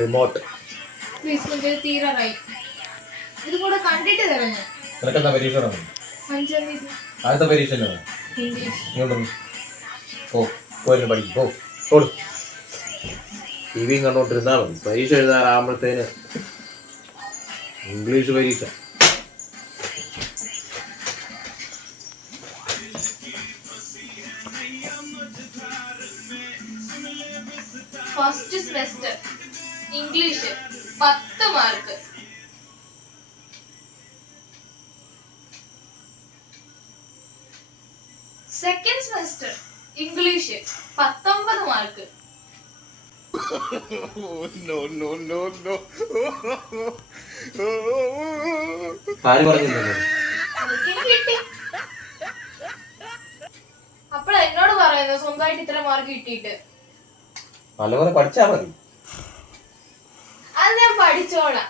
Remote തീരാറായി. ഇത് കൂടെ കണ്ടിട്ട് തരാം ഞാൻ. നിനക്കെന്താ പരീക്ഷ തുടങ്ങും? 5-ാം തീയതി ആദ്യത്തെ പരീക്ഷ ഇംഗ്ലീഷ്. പഠിക്കും. ഓട്. ടിവിയും കണ്ടോണ്ടിരുന്നാ മതി. പരീക്ഷ എഴുതാറാകുമ്പോഴത്തേന് ഇംഗ്ലീഷ് പരീക്ഷ. First semester English 10 mark. Second semester English 19 mark. കിട്ടി. അപ്പഴാ എന്നോട് പറയുന്നത് സ്വന്തമായിട്ട് ഇത്ര മാർക്ക് കിട്ടിയിട്ട്. നല്ലപോലെ പഠിച്ചാ മതി. അത് ഞാൻ പഠിച്ചോളാം.